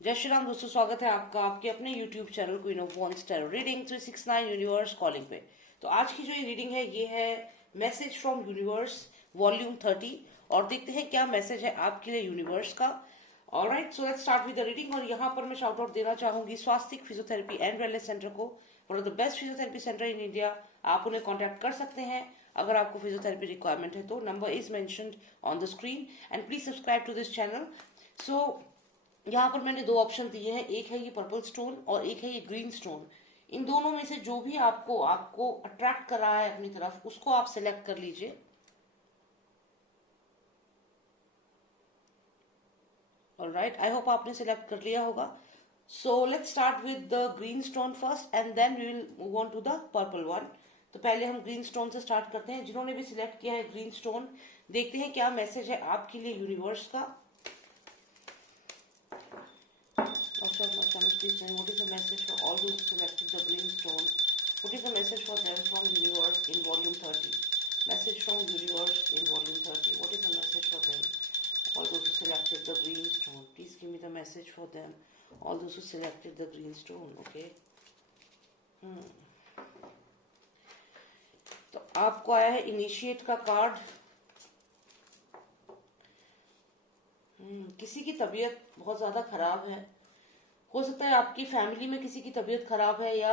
जय श्री राम दोस्तों, स्वागत है आपका आपके अपने YouTube channel queen of wands tarot reading 369 universe calling पे। तो आज की जो ये रीडिंग है ये है मैसेज फ्रॉम यूनिवर्स वॉल्यूम 30 और देखते हैं क्या मैसेज है आपके लिए यूनिवर्स का। Alright, so let's start with the reading. और यहाँ पर मैं शाउट आउट देना चाहूंगी स्वास्तिक फिजियोथेरेपी एंड वेलनेस सेंटर को, one of the best physiotherapy centre in India. आप उन्हें कॉन्टैक्ट कर सकते हैं अगर आपको फिजियोथेरेपी रिक्वायरमेंट है तो। Number is mentioned on the screen and please subscribe to this channel. So यहाँ पर मैंने दो ऑप्शन दिए हैं, एक है ये पर्पल स्टोन और एक है ये ग्रीन स्टोन। इन दोनों में से जो भी आपको आपको अट्रैक्ट कर रहा है अपनी तरफ उसको आप सिलेक्ट कर लीजिए। ऑलराइट, आई होप आपने सिलेक्ट कर लिया होगा। So let's start with the green stone first and then we will move on to the purple one. तो पहले हम ग्रीन स्टोन से स्टार्ट करते हैं। जिन्होंने भी सिलेक्ट किया है ग्रीन स्टोन, देखते हैं क्या मैसेज है आपके लिए यूनिवर्स का। Also, please tell me what is the message for all those who selected the green stone? What is the message for them from universe in volume 30? Message from universe in volume 30. What is the message for them? All those who selected the green stone. Please give me the message for them. All those who selected the green stone. Okay. तो आपको आया है initiate का card. किसी की तबीयत बहुत ज्यादा खराब है। हो सकता है आपकी फैमिली में किसी की तबीयत खराब है या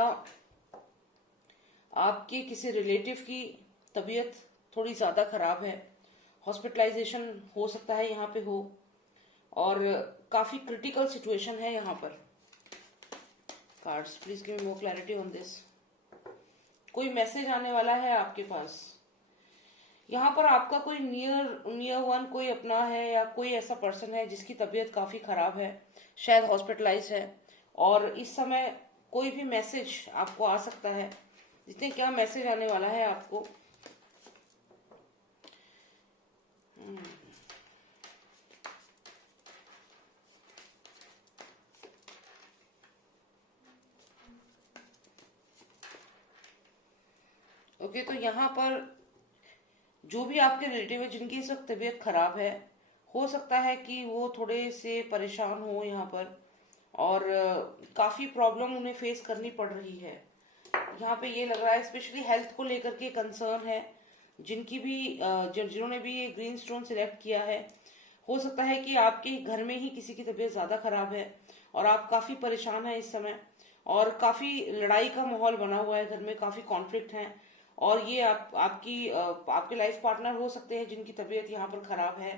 आपके किसी रिलेटिव की तबीयत थोड़ी ज्यादा खराब है। हॉस्पिटलाइजेशन हो सकता है यहाँ पे हो और काफी क्रिटिकल सिचुएशन है यहाँ पर। Cards please give me more clarity on this. कोई मैसेज आने वाला है आपके पास। यहाँ पर आपका कोई नियर वन कोई अपना है या कोई ऐसा पर्सन है जिसकी तबीयत काफी खराब है, शायद हॉस्पिटलाइज है और इस समय कोई भी मैसेज आपको आ सकता है। जितने क्या मैसेज आने वाला है आपको। ओके, तो यहाँ पर जो भी आपके रिलेटिव है जिनकी इस वक्त तबीयत खराब है, हो सकता है कि वो थोड़े से परेशान हो यहाँ पर और काफी प्रॉब्लम उन्हें फेस करनी पड़ रही है। यहाँ पे ये लग रहा है स्पेशली हेल्थ को लेकर के कंसर्न है। जिनकी भी जिन्होंने भी ये ग्रीन स्टोन सिलेक्ट किया है, हो सकता है कि आपके घर में ही किसी की तबीयत ज्यादा खराब है और आप काफी परेशान हैं इस समय और काफी लड़ाई का माहौल बना हुआ है घर में, काफी कॉन्फ्लिक्ट है। और ये आपके लाइफ पार्टनर हो सकते हैं जिनकी तबीयत यहाँ पर खराब है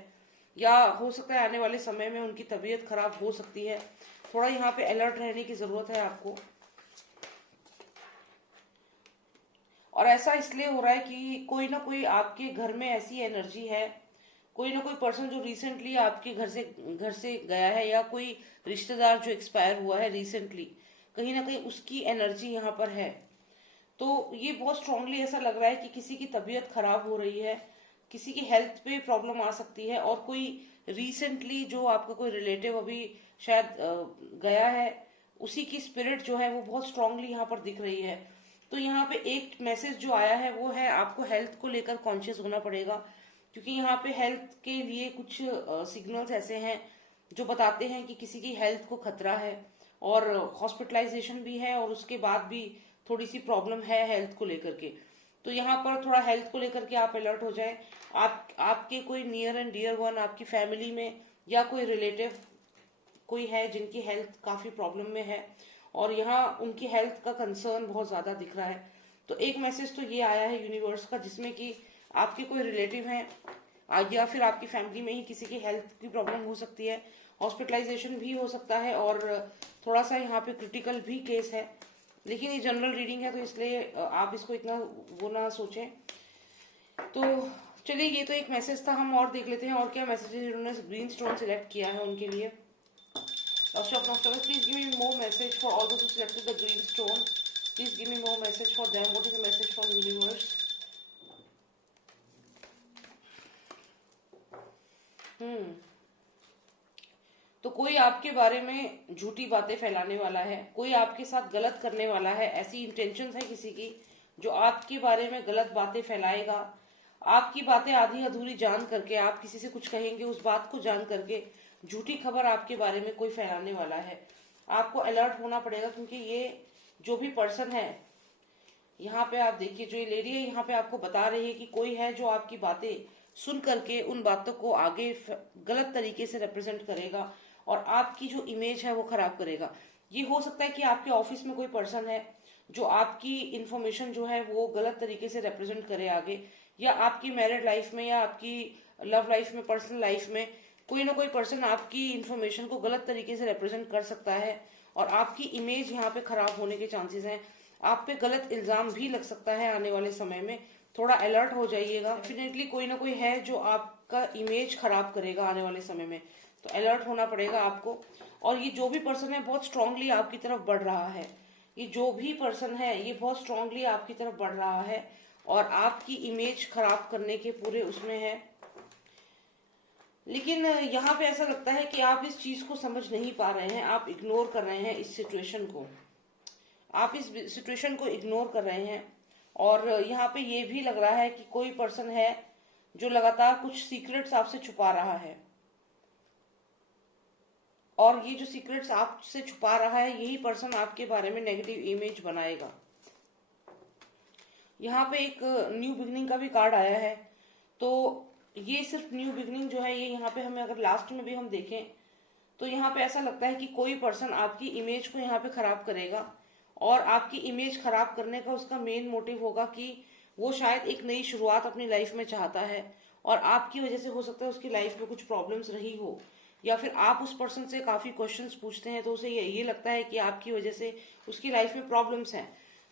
या हो सकता है आने वाले समय में उनकी तबीयत खराब हो सकती है। थोड़ा यहाँ पे अलर्ट रहने की जरूरत है आपको। और ऐसा इसलिए हो रहा है कि कोई ना कोई आपके घर में ऐसी एनर्जी है, कोई ना कोई पर्सन जो रिसेंटली आपके घर से गया है या कोई रिश्तेदार जो एक्सपायर हुआ है रिसेंटली, कहीं ना कहीं उसकी एनर्जी यहाँ पर है। तो ये बहुत स्ट्रांगली ऐसा लग रहा है कि किसी की तबीयत खराब हो रही है, किसी की हेल्थ पे प्रॉब्लम आ सकती है और कोई रिसेंटली जो आपका कोई रिलेटिव अभी शायद गया है, उसी की स्पिरिट जो है वो बहुत स्ट्रांगली यहाँ पर दिख रही है। तो यहाँ पे एक मैसेज जो आया है वो है आपको हेल्थ को लेकर कॉन्शियस होना पड़ेगा, क्योंकि यहाँ पे हेल्थ के लिए कुछ सिग्नल्स ऐसे हैं जो बताते हैं कि किसी की हेल्थ को खतरा है और हॉस्पिटलाइजेशन भी है और उसके बाद भी थोड़ी सी प्रॉब्लम है हेल्थ को लेकर के। तो यहाँ पर थोड़ा हेल्थ को लेकर के आप अलर्ट हो जाएं। आपके कोई नियर एंड डियर वन आपकी फैमिली में या कोई रिलेटिव कोई है जिनकी हेल्थ काफी प्रॉब्लम में है और यहाँ उनकी हेल्थ का कंसर्न बहुत ज्यादा दिख रहा है। तो एक मैसेज तो ये आया है यूनिवर्स का जिसमें कि आपके कोई रिलेटिव हैं या फिर आपकी फैमिली में ही किसी की हेल्थ की प्रॉब्लम हो सकती है, हॉस्पिटलाइजेशन भी हो सकता है और थोड़ा सा यहाँ पे क्रिटिकल भी केस है। लेकिन ये जनरल रीडिंग है तो इसलिए आप इसको इतना वो ना सोचें। तो चलिए, ये तो एक मैसेज था, हम और देख लेते हैं और क्या मैसेज है जिन्होंने ग्रीन स्टोन सिलेक्ट किया है उनके लिए। Doctor of Nostalgia, please give me more message for all those who selected the green stone. Please give me more message for them. What is the message from universe? तो कोई आपके बारे में झूठी बातें फैलाने वाला है, कोई आपके साथ गलत करने वाला है, ऐसी इंटेंशंस है किसी की जो आपके बारे में गलत बातें फैलाएगा। आपकी बातें आधी अधूरी जान करके आप किसी से कुछ कहेंगे, उस बात को जान करके झूठी खबर आपके बारे में कोई फैलाने वाला है। आपको अलर्ट होना पड़ेगा, क्योंकि ये जो भी पर्सन है, यहाँ पे आप देखिए जो ये लेडी है यहाँ पे आपको बता रही है कि कोई है जो आपकी बातें सुन करके उन बातों को आगे गलत तरीके से रिप्रेजेंट करेगा और आपकी जो इमेज है वो खराब करेगा। ये हो सकता है कि आपके ऑफिस में कोई पर्सन है जो आपकी इंफॉर्मेशन जो है वो गलत तरीके से रिप्रेजेंट करे आगे, या आपकी मैरिड लाइफ में या आपकी लव लाइफ में, पर्सनल लाइफ में कोई ना कोई पर्सन आपकी इंफॉर्मेशन को गलत तरीके से रिप्रेजेंट कर सकता है और आपकी इमेज यहाँ पे खराब होने के चांसेस हैं। आप पे गलत इल्जाम भी लग सकता है आने वाले समय में। थोड़ा अलर्ट हो जाइएगा। डेफिनेटली कोई ना कोई है जो आपका इमेज खराब करेगा आने वाले समय में, तो अलर्ट होना पड़ेगा आपको। और ये जो भी पर्सन है बहुत स्ट्रांगली आपकी तरफ बढ़ रहा है, ये जो भी पर्सन है ये बहुत स्ट्रांगली आपकी तरफ बढ़ रहा है और आपकी इमेज खराब करने के पूरे उसमें है। लेकिन यहाँ पे ऐसा लगता है कि आप इस चीज को समझ नहीं पा रहे हैं, आप इग्नोर कर रहे हैं इस सिचुएशन को, आप इस सिचुएशन को इग्नोर कर रहे हैं। और यहाँ पे ये भी लग रहा है कि कोई पर्सन है जो लगातार कुछ सीक्रेट्स आपसे छुपा रहा है, और ये जो सीक्रेट्स आपसे छुपा रहा है यही पर्सन आपके बारे में नेगेटिव इमेज बनाएगा। यहाँ पे एक न्यू बिगनिंग का भी कार्ड आया है, तो ये सिर्फ न्यू बिगनिंग जो है ये यहाँ पे हमें अगर लास्ट में भी हम देखें तो यहाँ पे ऐसा लगता है कि कोई पर्सन आपकी इमेज को यहाँ पे खराब करेगा और आपकी इमेज खराब करने का उसका मेन मोटिव होगा कि वो शायद एक नई शुरुआत अपनी लाइफ में चाहता है और आपकी वजह से हो सकता है उसकी लाइफ में कुछ प्रॉब्लम्स रही हो, या फिर आप उस पर्सन से काफी क्वेश्चंस पूछते हैं तो उसे ये लगता है कि आपकी वजह से उसकी लाइफ में प्रॉब्लम्स हैं।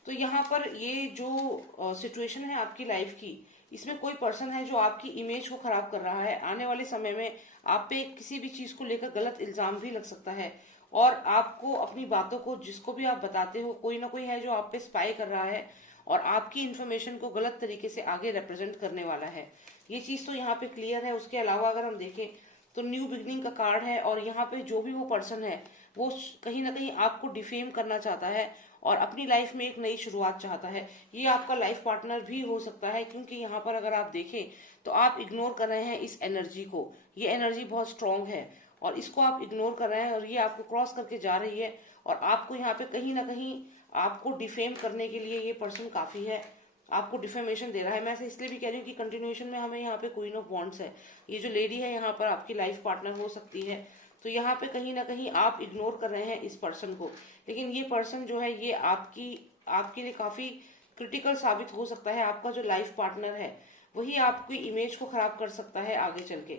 तो यहाँ पर ये जो सिचुएशन है आपकी लाइफ की, इसमें कोई पर्सन है जो आपकी इमेज को खराब कर रहा है। आने वाले समय में आप पे किसी भी चीज को लेकर गलत इल्जाम भी लग सकता है और आपको अपनी बातों को जिसको भी आप बताते हो कोई ना कोई है जो आप पे स्पाई कर रहा है और आपकी इन्फॉर्मेशन को गलत तरीके से आगे रिप्रेजेंट करने वाला है। ये चीज तो यहाँ पे क्लियर है। उसके अलावा अगर हम देखें तो न्यू बिगनिंग का कार्ड है और यहाँ पे जो भी वो पर्सन है वो कहीं ना कहीं आपको डिफेम करना चाहता है और अपनी लाइफ में एक नई शुरुआत चाहता है। ये आपका लाइफ पार्टनर भी हो सकता है, क्योंकि यहाँ पर अगर आप देखें तो आप इग्नोर कर रहे हैं इस एनर्जी को। ये एनर्जी बहुत स्ट्रांग है और इसको आप इग्नोर कर रहे हैं और ये आपको क्रॉस करके जा रही है और आपको यहाँ पे कहीं ना कहीं आपको डिफेम करने के लिए ये पर्सन काफी है, आपको डिफेमेशन दे रहा है। मैं ऐसे इसलिए भी कह रही हूँ कि कंटिन्यूएशन में हमें यहाँ पे क्वीन ऑफ वॉन्ड्स है, ये जो लेडी है यहाँ पर आपकी लाइफ पार्टनर हो सकती है। तो यहाँ पे कहीं ना कहीं आप इग्नोर कर रहे हैं इस पर्सन को, लेकिन ये पर्सन जो है ये आपके लिए काफी क्रिटिकल साबित हो सकता है। आपका जो लाइफ पार्टनर है वही आपकी इमेज को खराब कर सकता है आगे चल के।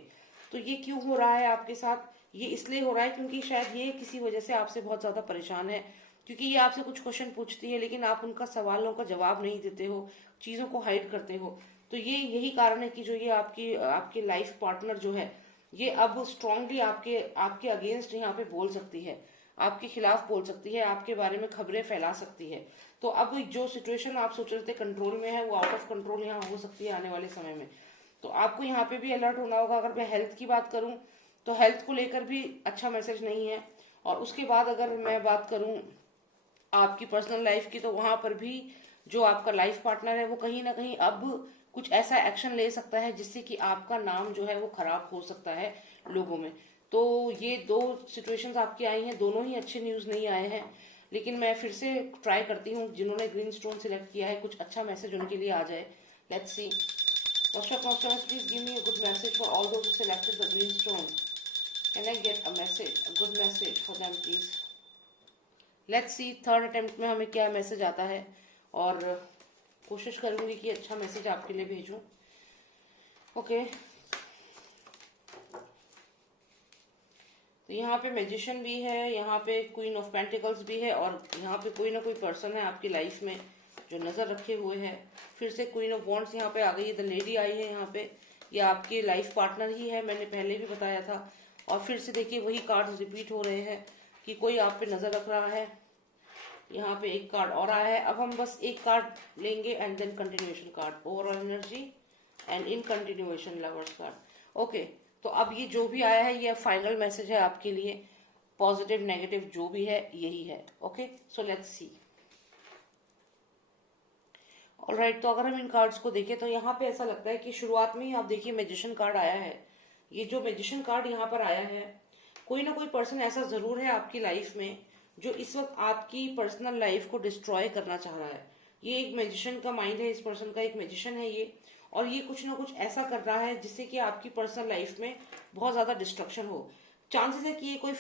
तो ये क्यों हो रहा है आपके साथ? ये इसलिए हो रहा है क्योंकि शायद ये किसी वजह से आपसे बहुत ज्यादा परेशान है, क्योंकि ये आपसे कुछ क्वेश्चन पूछती है लेकिन आप उनका सवालों का जवाब नहीं देते हो, चीजों को हाइड करते हो। तो ये यही कारण है कि जो ये आपकी लाइफ पार्टनर जो है ये अब स्ट्रांगली आपके आपके अगेंस्ट यहाँ पे बोल सकती है, आपके खिलाफ बोल सकती है, आपके बारे में खबरें फैला सकती है। तो अब जो सिचुएशन आप सोच रहे थे कंट्रोल में है वो आउट ऑफ कंट्रोल यहाँ हो सकती है आने वाले समय में। तो आपको यहाँ पे भी अलर्ट होना होगा। अगर मैं हेल्थ की बात करूं तो हेल्थ को लेकर भी अच्छा मैसेज नहीं है। और उसके बाद अगर मैं बात करूं आपकी पर्सनल लाइफ की, तो वहां पर भी जो आपका लाइफ पार्टनर है वो कहीं ना कहीं अब कुछ ऐसा एक्शन ले सकता है जिससे कि आपका नाम जो है वो खराब हो सकता है लोगों में। तो ये दो सिचुएशंस आपकी आई हैं, दोनों ही अच्छे न्यूज नहीं आए हैं, लेकिन मैं फिर से ट्राई करती हूँ जिन्होंने ग्रीन स्टोन सिलेक्ट किया है कुछ अच्छा मैसेज उनके लिए आ जाए। Let's see. Cosmos, please give me a good message for all those who selected the green stone. Can I get a message, a good message for them, please? Let's see third attempt में हमें क्या message आता है और कोशिश करूंगी कि अच्छा मैसेज आपके लिए भेजूं। ओके, तो यहाँ पे मैजिशियन भी है, यहाँ पे क्वीन ऑफ पेंटिकल्स भी है और यहाँ पे कोई ना कोई पर्सन है आपकी लाइफ में जो नजर रखे हुए है। फिर से क्वीन ऑफ वॉन्ड्स यहाँ पे आ गई है, द लेडी आई है यहाँ पे, ये आपके लाइफ पार्टनर ही है, मैंने पहले भी बताया था। और फिर से देखिए वही कार्ड्स रिपीट हो रहे हैं कि कोई आप पे नजर रख रहा है। यहाँ पे एक कार्ड और आया है। अब हम बस एक कार्ड लेंगे and then continuation card, overall energy and in continuation lovers card. Okay, तो अब ये जो भी आया है ये फाइनल मैसेज है आपके लिए, पॉजिटिव नेगेटिव जो भी है यही है। Okay, so let's see. Alright, तो अगर हम इन कार्ड्स को देखें तो यहाँ पे ऐसा लगता है कि शुरुआत में ही आप देखिए मैजिशियन कार्ड आया है। ये जो मैजिशियन कार्ड यहाँ पर आया है कोई ना कोई पर्सन ऐसा जरूर है आपकी लाइफ में जो इस वक्त आपकी पर्सनल लाइफ को डिस्ट्रॉय करना चाह रहा है। ये एक मैजिशियन का माइंड है, इस पर्सन का एक मैजिशियन है ये, और ये कुछ ना कुछ ऐसा कर रहा है जिससे कि आपकी पर्सनल लाइफ में बहुत ज्यादा डिस्ट्रक्शन हो। चांसेस है कि ये कोई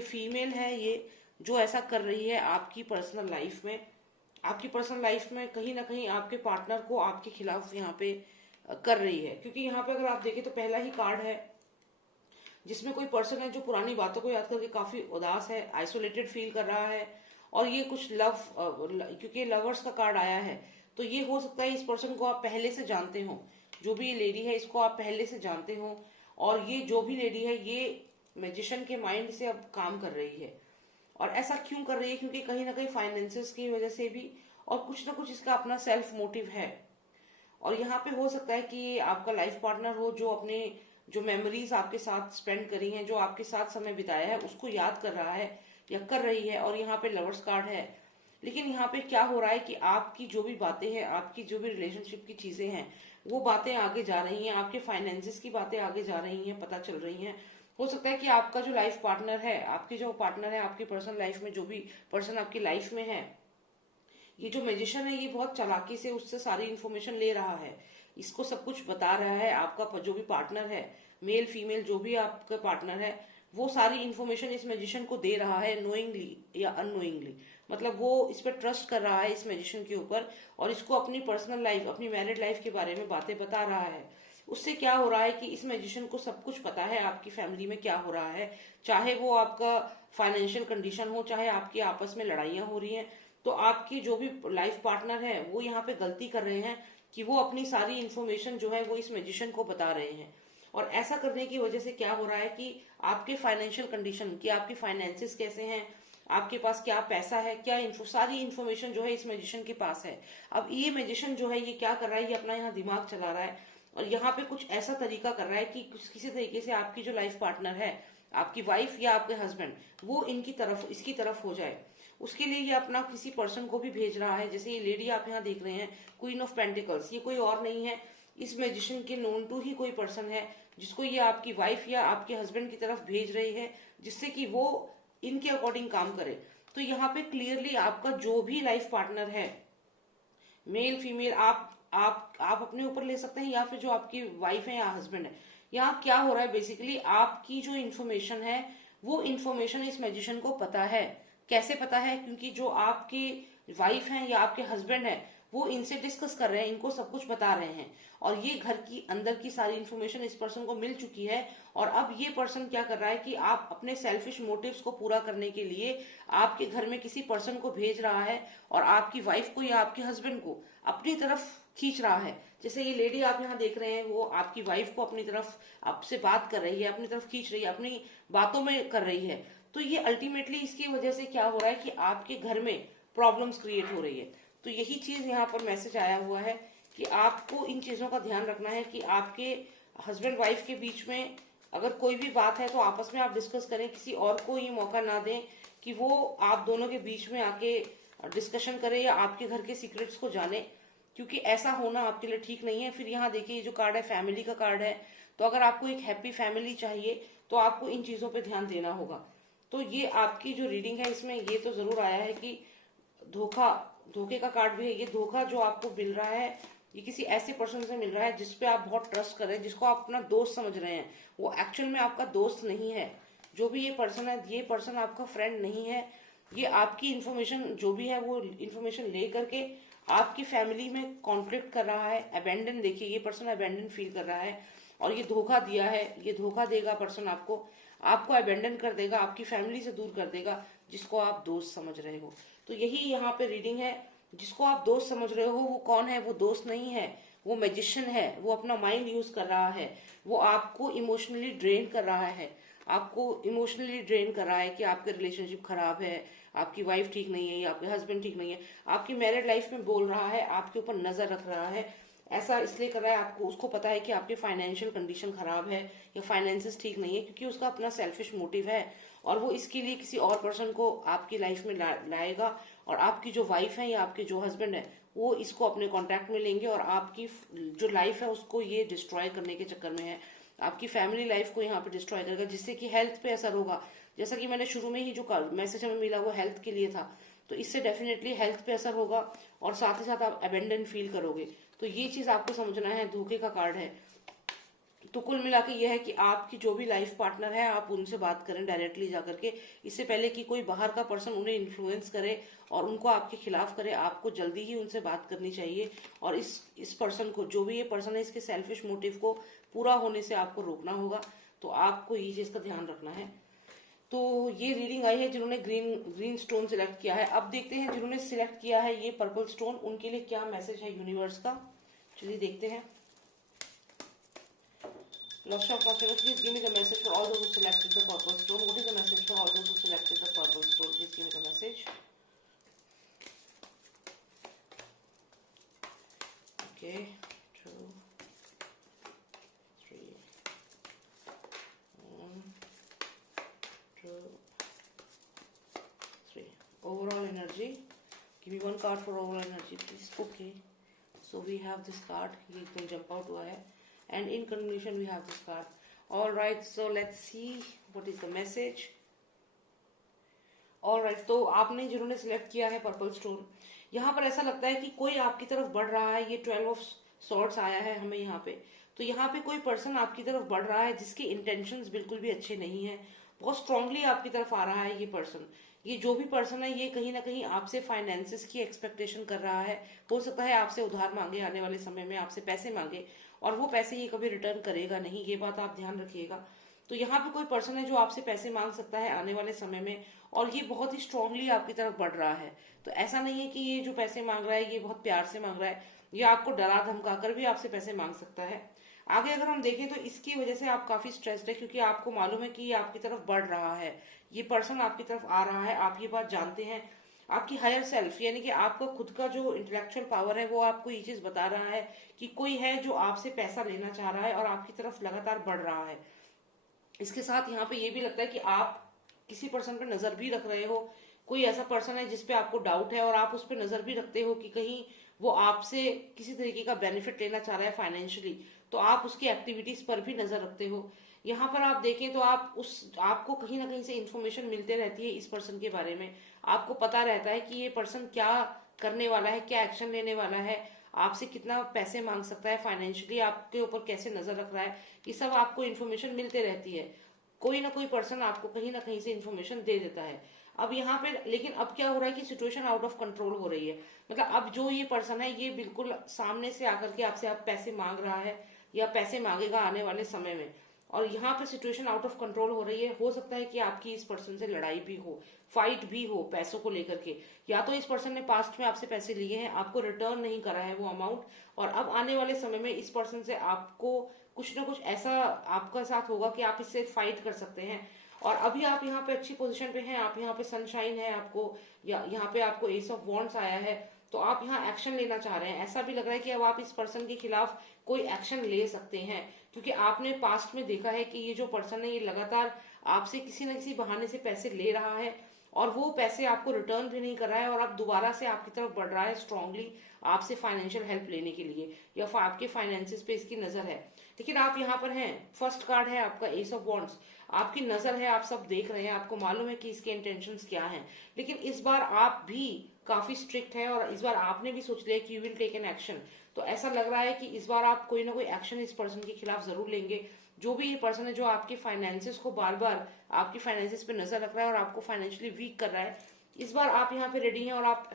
फीमेल है ये, जो ऐसा कर रही है आपकी पर्सनल लाइफ में। आपकी पर्सनल लाइफ में कहीं ना कहीं आपके पार्टनर को आपके खिलाफ यहाँ पे कर रही है, क्योंकि यहाँ पे अगर आप देखें तो पहला ही कार्ड है जिसमें कोई पर्सन है जो पुरानी बातों को याद करके काफी उदास है, आइसोलेटेड फील कर रहा है। और ये कुछ क्योंकि लवर्स का कार्ड आया है, तो ये हो सकता है इस पर्सन को आप पहले से जानते हो। जो भी लेडी है इसको आप पहले से जानते हो, और ये जो भी लेडी है ये मैजिशियन के माइंड से अब काम कर रही है। और ऐसा क्यों कर रही है? क्योंकि कहीं ना कहीं फाइनेंसेस की वजह से भी, और कुछ ना कुछ इसका अपना सेल्फ मोटिव है। और यहाँ पे हो सकता है कि आपका लाइफ पार्टनर हो जो अपने जो मेमोरीज आपके साथ स्पेंड करी हैं, जो आपके साथ समय बिताया है, उसको याद कर रहा है या कर रही है। और यहाँ पे लवर्स कार्ड है। लेकिन यहाँ पे क्या हो रहा है कि आपकी जो भी बातें हैं, आपकी जो भी रिलेशनशिप की चीजें हैं, वो बातें आगे जा रही हैं, आपके फाइनेंसेस की बातें आगे जा रही हैं, पता चल रही हैं। हो सकता है कि आपका जो लाइफ पार्टनर है, आपकी जो पार्टनर है आपकी पर्सनल लाइफ में, जो भी पर्सन आपकी लाइफ में है, ये जो मैजिशियन है ये बहुत चालाकी से उससे सारी इन्फॉर्मेशन ले रहा है, इसको सब कुछ बता रहा है। आपका जो भी पार्टनर है, मेल फीमेल जो भी आपका पार्टनर है, वो सारी इन्फॉर्मेशन इस मैजिशियन को दे रहा है, नोइंगली या अननोइंगली। मतलब वो इस पर ट्रस्ट कर रहा है इस मैजिशियन के ऊपर, और इसको अपनी पर्सनल लाइफ, अपनी मैरिड लाइफ के बारे में बातें बता रहा है। उससे क्या हो रहा है कि इस मैजिशियन को सब कुछ पता है आपकी फैमिली में क्या हो रहा है, चाहे वो आपका फाइनेंशियल कंडीशन हो, चाहे आपकी आपस में लड़ाइयां हो रही हैं। तो आपके जो भी लाइफ पार्टनर है वो यहाँ पे गलती कर रहे हैं कि वो अपनी सारी इन्फॉर्मेशन जो है वो इस मैजिशियन को बता रहे हैं। और ऐसा करने की वजह से क्या हो रहा है कि आपके फाइनेंशियल कंडीशन की, आपकी फाइनेंसेस कैसे हैं, आपके पास क्या पैसा है, क्या सारी इन्फॉर्मेशन जो है इस मैजिशियन के पास है। अब ये मैजिशियन जो है ये क्या कर रहा है, ये अपना यहाँ दिमाग चला रहा है, और यहाँ पे कुछ ऐसा तरीका कर रहा है कि किसी तरीके से आपकी जो लाइफ पार्टनर है, आपकी वाइफ या आपके हस्बैंड, वो इसकी तरफ हो जाए। उसके लिए ये अपना किसी पर्सन को भी भेज रहा है। जैसे ये लेडी आप यहाँ देख रहे हैं, क्वीन ऑफ पेंटिकल्स, ये कोई और नहीं है, इस मैजिशियन के नोन टू ही कोई पर्सन है जिसको ये आपकी वाइफ या आपके हस्बैंड की तरफ भेज रही है, जिससे कि वो इनके अकॉर्डिंग काम करे। तो यहाँ पे क्लियरली आपका जो भी लाइफ पार्टनर है, मेल फीमेल, आप अपने ऊपर ले सकते हैं, या फिर जो आपकी वाइफ है या हस्बैंड है। यहाँ क्या हो रहा है, बेसिकली आपकी जो इन्फॉर्मेशन है वो इन्फॉर्मेशन इस मैजिशियन को पता है। कैसे पता है? क्योंकि जो आपकी वाइफ है या आपके हस्बैंड है वो इनसे डिस्कस कर रहे हैं, इनको सब कुछ बता रहे हैं, और ये घर की अंदर की सारी इन्फॉर्मेशन इस पर्सन को मिल चुकी है। और अब ये पर्सन क्या कर रहा है कि आप अपने सेल्फिश मोटिव्स को पूरा करने के लिए आपके घर में किसी पर्सन को भेज रहा है, और आपकी वाइफ को या आपके हस्बैंड को अपनी तरफ खींच रहा है। जैसे ये लेडी आप यहाँ देख रहे हैं, वो आपकी वाइफ को अपनी तरफ आपसे बात कर रही है, अपनी तरफ खींच रही है, अपनी बातों में कर रही है। तो ये अल्टीमेटली इसकी वजह से क्या हो रहा है कि आपके घर में प्रॉब्लम्स क्रिएट हो रही है। तो यही चीज यहाँ पर मैसेज आया हुआ है कि आपको इन चीजों का ध्यान रखना है कि आपके हस्बैंड वाइफ के बीच में अगर कोई भी बात है तो आपस में आप डिस्कस करें, किसी और को ये मौका ना दें कि वो आप दोनों के बीच में आके डिस्कशन करे या आपके घर के सीक्रेट्स को जाने, क्योंकि ऐसा होना आपके लिए ठीक नहीं है। फिर यहाँ देखिए, ये जो कार्ड है फैमिली का कार्ड है, तो अगर आपको एक हैप्पी फैमिली चाहिए तो आपको इन चीजों पे ध्यान देना होगा। तो ये आपकी जो रीडिंग है इसमें ये तो जरूर आया है कि धोखे का कार्ड भी है। ये धोखा जो आपको मिल रहा है ये किसी ऐसे पर्सन से मिल रहा है जिसपे आप बहुत ट्रस्ट कर रहे हैं, जिसको आप अपना दोस्त समझ रहे हैं, वो एक्चुअल में आपका दोस्त नहीं है। जो भी ये पर्सन है, ये पर्सन आपका फ्रेंड नहीं है। ये आपकी इन्फॉर्मेशन जो भी है वो इन्फॉर्मेशन ले करके आपकी फैमिली में कॉन्फ्लिक्ट कर रहा है। अबेंडन, देखिए ये पर्सन अबेंडन फील कर रहा है और ये धोखा दिया है। ये धोखा देगा पर्सन आपको अबेंडन कर देगा, आपकी फैमिली से दूर कर देगा, जिसको आप दोस्त समझ रहे हो। तो यही यहाँ पे रीडिंग है। जिसको आप दोस्त समझ रहे हो वो कौन है? वो दोस्त नहीं है, वो मैजिशियन है। वो अपना माइंड यूज कर रहा है, वो आपको इमोशनली ड्रेन कर रहा है। आपको इमोशनली ड्रेन कर रहा है कि आपके रिलेशनशिप खराब है, आपकी वाइफ ठीक नहीं है या आपके हस्बैंड ठीक नहीं है। आपकी मैरिड लाइफ में बोल रहा है, आपके ऊपर नजर रख रहा है। ऐसा इसलिए कर रहा है, आपको उसको पता है कि आपकी फाइनेंशियल कंडीशन खराब है या फाइनेंसेस ठीक नहीं है, क्योंकि उसका अपना सेल्फिश मोटिव है और वो इसके लिए किसी और पर्सन को आपकी लाइफ में लाएगा। और आपकी जो वाइफ है या आपके जो हस्बैंड है वो इसको अपने कॉन्टैक्ट में लेंगे और आपकी जो लाइफ है उसको ये डिस्ट्रॉय करने के चक्कर में है। आपकी फैमिली लाइफ को यहाँ पे डिस्ट्रॉय करेगा, जिससे कि हेल्थ पे असर होगा। जैसा कि मैंने शुरू में ही जो मैसेज हमें मिला वो हेल्थ के लिए था, तो इससे डेफिनेटली हेल्थ पे असर होगा और साथ ही साथ आप अबेंडन फील करोगे। तो ये चीज आपको समझना है, धोखे का कार्ड है। तो कुल मिला के यह है कि आपकी जो भी लाइफ पार्टनर है आप उनसे बात करें डायरेक्टली जाकर के, इससे पहले कि कोई बाहर का पर्सन उन्हें इन्फ्लुएंस करे और उनको आपके खिलाफ करे। आपको जल्दी ही उनसे बात करनी चाहिए और इस पर्सन को, जो भी ये पर्सन है, इसके सेल्फिश मोटिव को पूरा होने से आपको रोकना होगा। तो आपको ये चीज का ध्यान रखना है। तो ये रीडिंग आई है जिन्होंने ग्रीन ग्रीन स्टोन सिलेक्ट किया है। अब देखते हैं जिन्होंने सिलेक्ट किया है ये पर्पल स्टोन, उनके लिए क्या मैसेज है यूनिवर्स का। चलिए देखते हैं। Lord of Possible, please give me the message for all those who selected the purple stone. What is the message for all those who selected the purple stone? Please give me the message. Okay, 2, 3, 1, 2, 3. Overall energy. Give me one card for overall energy, please. Okay. So we have this card. ये एकदम jump out हुआ है. And in conclusion we have this card. All right, so let's see what is the message. All right, तो आपने जिन्होंने select किया है purple stone, यहाँ पर ऐसा लगता है कि कोई आपकी तरफ बढ़ रहा है। ये 12 ऑफ सॉर्ड्स आया है हमें यहाँ पे। तो यहाँ पे कोई पर्सन आपकी तरफ बढ़ रहा है जिसके इंटेंशंस बिल्कुल भी अच्छे नहीं है। बहुत स्ट्रांगली आपकी तरफ आ रहा है ये पर्सन। ये जो भी पर्सन है ये कहीं ना कहीं आपसे फाइनेंसेस की एक्सपेक्टेशन कर रहा है। हो सकता है आपसे उधार मांगे, आने वाले समय में आपसे पैसे मांगे, और वो पैसे ये कभी रिटर्न करेगा नहीं, ये बात आप ध्यान रखिएगा। तो यहाँ पे कोई पर्सन है जो आपसे पैसे मांग सकता है आने वाले समय में, और ये बहुत ही स्ट्रांगली आपकी तरफ बढ़ रहा है। तो ऐसा नहीं है कि ये जो पैसे मांग रहा है ये बहुत प्यार से मांग रहा है, ये आपको डरा धमका कर भी आपसे पैसे मांग सकता है। आगे अगर हम देखें तो इसकी वजह से आप काफी स्ट्रेस्ड है, क्योंकि आपको मालूम है कि ये आपकी तरफ बढ़ रहा है, ये पर्सन आपकी तरफ आ रहा है। आप ये बात जानते हैं। आपकी हायर सेल्फ यानी कि आपका खुद का जो इंटेलेक्चुअल पावर है वो आपको ये चीज बता रहा है कि कोई है जो आपसे पैसा लेना चाह रहा है और आपकी तरफ लगातार बढ़ रहा है। इसके साथ यहाँ पे ये भी लगता है कि आप किसी पर्सन पे नजर भी रख रहे हो। कोई ऐसा पर्सन है जिसपे आपको डाउट है और आप उस पर नजर भी रखते हो कि कहीं वो आपसे किसी तरीके का बेनिफिट लेना चाह रहा है फाइनेंशियली, तो आप उसकी एक्टिविटीज पर भी नजर रखते हो। यहाँ पर आप देखें तो आपको कहीं ना कहीं से इंफॉर्मेशन मिलते रहती है इस पर्सन के बारे में। आपको पता रहता है कि ये पर्सन क्या करने वाला है, क्या एक्शन लेने वाला है, आपसे कितना पैसे मांग सकता है, फाइनेंशियली आपके ऊपर कैसे नजर रख रहा है। ये सब आपको इन्फॉर्मेशन मिलते रहती है। कोई ना कोई पर्सन आपको कहीं ना कहीं से इन्फॉर्मेशन दे देता है। अब यहाँ पे लेकिन अब क्या हो रहा है कि सिचुएशन आउट ऑफ कंट्रोल हो रही है। मतलब अब जो ये पर्सन है ये बिल्कुल सामने से आकर के आपसे आप पैसे मांग रहा है या पैसे मांगेगा आने वाले समय में, और यहाँ पे सिचुएशन आउट ऑफ कंट्रोल हो रही है। हो सकता है कि आपकी इस पर्सन से लड़ाई भी हो, फाइट भी हो पैसों को लेकर के, या तो इस पर्सन ने पास्ट में आपसे पैसे लिए हैं, आपको रिटर्न नहीं करा है वो अमाउंट, और अब आने वाले समय में इस पर्सन से आपको कुछ ना कुछ ऐसा आपका साथ होगा कि आप इससे फाइट कर सकते हैं। और अभी आप यहाँ पे अच्छी पोजीशन पे हैं, आप यहाँ पे सनशाइन है आपको, या यहाँ पे आपको एस ऑफ वॉन्ड्स आया है, तो आप यहाँ एक्शन लेना चाह रहे हैं। ऐसा भी लग रहा है कि अब आप इस पर्सन के खिलाफ कोई एक्शन ले सकते हैं, क्योंकि आपने पास्ट में देखा है कि ये जो पर्सन है ये लगातार आपसे किसी न किसी बहाने से पैसे ले रहा है और वो पैसे आपको रिटर्न भी नहीं कर रहा है, और अब दोबारा से आपकी तरफ बढ़ रहा है स्ट्रांगली आपसे फाइनेंशियल हेल्प लेने के लिए, या आपके फाइनेंसेस पे इसकी नजर है। लेकिन आप यहाँ पर हैं, फर्स्ट कार्ड है आपका एस ऑफ वॉन्ड्स, आपकी नजर है, आप सब देख रहे हैं, आपको मालूम है कि इसके इंटेंशंस क्या हैं। लेकिन इस बार आप भी काफी स्ट्रिक्ट है और इस बार आपने भी सोच लिया कि you will take an action. तो ऐसा लग रहा है कि इस बार आप कोई ना कोई एक्शन इस पर्सन के खिलाफ जरूर लेंगे। जो भी ये पर्सन है जो आपके फाइनेंसेस को बार बार आपकी फाइनेंसेस पे नजर रख रहा है और आपको फाइनेंशियली वीक कर रहा है, इस बार आप यहाँ पे रेडी हैं और आप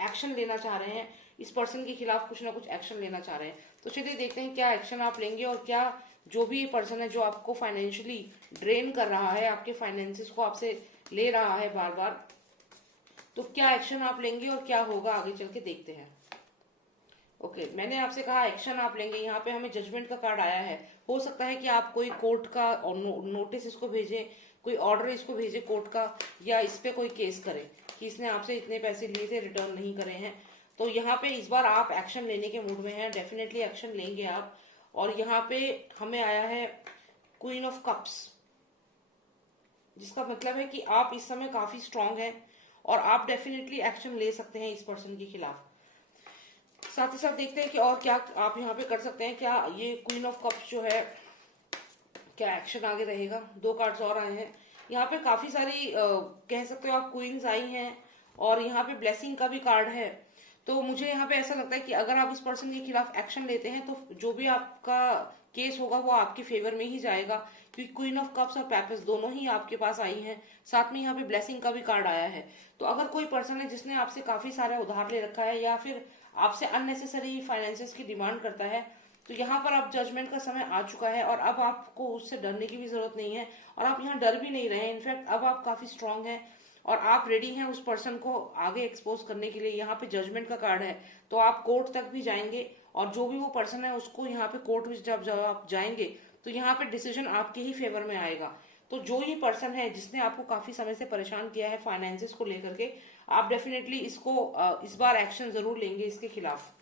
एक्शन लेना चाह रहे हैं। इस पर्सन के खिलाफ कुछ ना कुछ एक्शन लेना चाह रहे हैं। तो चलिए देखते हैं क्या एक्शन आप लेंगे, और क्या जो भी ये पर्सन है जो आपको फाइनेंशियली ड्रेन कर रहा है, आपके फाइनेंसेस को आपसे ले रहा है बार बार, तो क्या एक्शन आप लेंगे और क्या होगा आगे चल के देखते हैं। ओके, मैंने आपसे कहा एक्शन आप लेंगे। यहाँ पे हमें जजमेंट का कार्ड आया है। हो सकता है कि आप कोई कोर्ट का नोटिस इसको भेजें, कोई ऑर्डर इसको भेजे कोर्ट का, या इस पे कोई केस करें कि इसने आपसे इतने पैसे लिए थे रिटर्न नहीं करे हैं। तो यहाँ पे इस बार आप एक्शन लेने के मूड में हैं, डेफिनेटली एक्शन लेंगे आप। और यहाँ पे हमें आया है क्वीन ऑफ कप्स, जिसका मतलब है कि आप इस समय काफी स्ट्रांग हैं और आप डेफिनेटली एक्शन ले सकते हैं इस पर्सन के खिलाफ। साथ ही साथ देखते हैं कि और क्या आप यहाँ पे कर सकते हैं। क्या ये क्वीन ऑफ कप्स जो है क्या एक्शन आगे रहेगा। 2 कार्ड्स और आए हैं। यहाँ पे काफी सारी कह सकते हो आप क्वींस आई हैं, और यहाँ पे ब्लेसिंग का भी कार्ड है। तो मुझे यहाँ पे ऐसा लगता है कि अगर आप इस पर्सन के खिलाफ एक्शन लेते हैं तो जो भी आपका केस होगा वो आपके फेवर में ही जाएगा, क्योंकि क्वीन ऑफ कप्स और पेपल्स दोनों ही आपके पास आई हैं। साथ में यहाँ पे ब्लेसिंग का भी कार्ड आया है। तो अगर कोई पर्सन है जिसने आपसे काफी सारा उधार ले रखा है या फिर आपसे अननेसेसरी फाइनेंसेस की डिमांड करता है, तो यहाँ पर आप जजमेंट का समय आ चुका है और अब आपको उससे डरने की भी जरूरत नहीं है, और आप यहाँ डर भी नहीं रहे हैं। इनफैक्ट अब आप काफी स्ट्रांग हैं और आप रेडी हैं उस पर्सन को आगे एक्सपोज करने के लिए। यहाँ पे जजमेंट का कार्ड है, तो आप कोर्ट तक भी जाएंगे, और जो भी वो पर्सन है उसको यहाँ पे कोर्ट में जब आप जाएंगे तो यहाँ पे डिसीजन आपके ही फेवर में आएगा। तो जो ये पर्सन है जिसने आपको काफी समय से परेशान किया है फाइनेंसेस को लेकर के, आप डेफिनेटली इसको इस बार एक्शन जरूर लेंगे इसके खिलाफ।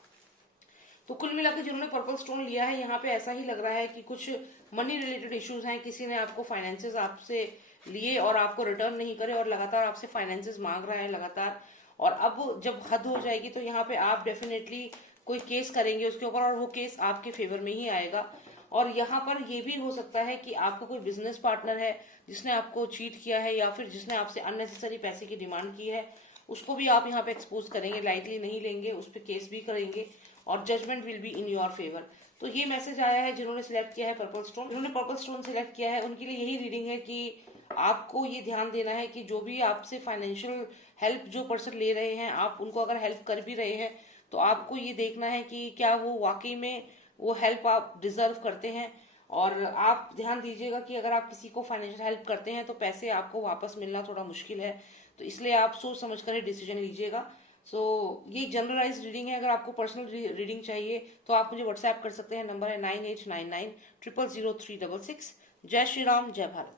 तो कुल मिलाकर जिन्होंने पर्पल स्टोन लिया है, यहाँ पे ऐसा ही लग रहा है कि कुछ मनी रिलेटेड इश्यूज हैं। किसी ने आपको फाइनेंसेस आपसे लिए और आपको रिटर्न नहीं करे और लगातार आपसे फाइनेंसेस मांग रहा है लगातार, और अब जब हद हो जाएगी तो यहाँ पे आप डेफिनेटली कोई केस करेंगे उसके ऊपर, और वो केस आपके फेवर में ही आएगा। और यहाँ पर ये भी हो सकता है कि आपका कोई बिजनेस पार्टनर है जिसने आपको चीट किया है या फिर जिसने आपसे अननेसेसरी पैसे की डिमांड की है, उसको भी आप यहाँ पे एक्सपोज करेंगे, लाइटली नहीं लेंगे, उस पर केस भी करेंगे, और judgement will be in your favour. तो ये मैसेज आया है जिन्होंने सिलेक्ट किया है पर्पल स्टोन। जिन्होंने पर्पल स्टोन सिलेक्ट किया है उनके लिए यही रीडिंग है कि आपको ये ध्यान देना है कि जो भी आपसे फाइनेंशियल हेल्प जो पर्सन ले रहे हैं, आप उनको अगर हेल्प कर भी रहे हैं तो आपको ये देखना है कि क्या वो वाकई में वो हेल्प आप डिजर्व करते हैं। और आप ध्यान दीजिएगा कि अगर आप किसी को फाइनेंशियल हेल्प करते हैं तो पैसे आपको वापस मिलना थोड़ा मुश्किल है, तो इसलिए आप सोच समझ कर डिसीजन लीजिएगा। सो ये जनरलाइज रीडिंग है। अगर आपको पर्सनल रीडिंग चाहिए तो आप मुझे व्हाट्सएप कर सकते हैं। नंबर है 9899000366। जय श्री राम, जय भारत।